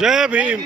जय भीम।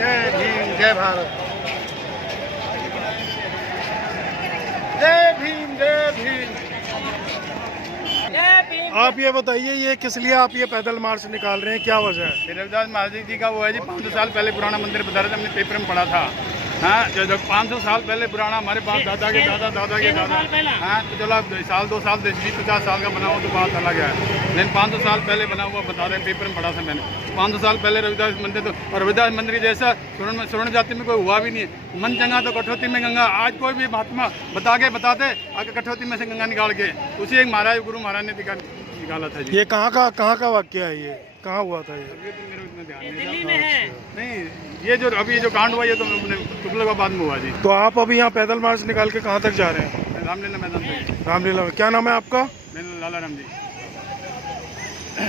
जय भीम, जय भारत। जय भीम, जय भीम। आप ये बताइए, ये किस लिए आप ये पैदल मार्च निकाल रहे हैं, क्या वजह है? रविदास महाराज जी का वो है जी, 500 साल पहले पुराना मंदिर बता रहे थे, हमने पेपर में पढ़ा था। हाँ, जो 500 साल पहले पुराना, हमारे बाप दादा के दादा दादा के दादा, हाँ, तो चलो साल 2 साल 20-50 साल का बना हुआ तो बात अलग है, लेकिन 500 साल पहले बना हुआ बता रहे हैं, पेपर में पढ़ा था मैंने। 500 साल पहले रविदास मंदिर, तो और रविदास मंदिर जैसा स्वर्ण जाति में कोई हुआ भी नहीं है। मन चंगा तो कठौती में गंगा। आज कोई भी महात्मा बताते आगे कठौती में से गंगा निकाल के, उसी एक महाराज गुरु महाराज ने निकाला था जी। ये कहाँ का वाक्य है? ये कहाँ हुआ था? ये दिल्ली में है। नहीं, ये जो अभी जो कांड हुआ ये तो तुगलकाबाद में हुआ जी। तो आप अभी यहाँ पैदल मार्च निकाल के कहाँ तक जा रहे हैं? रामलीला मैदान से। रामलीला में। क्या नाम है आपका? लाला राम जी।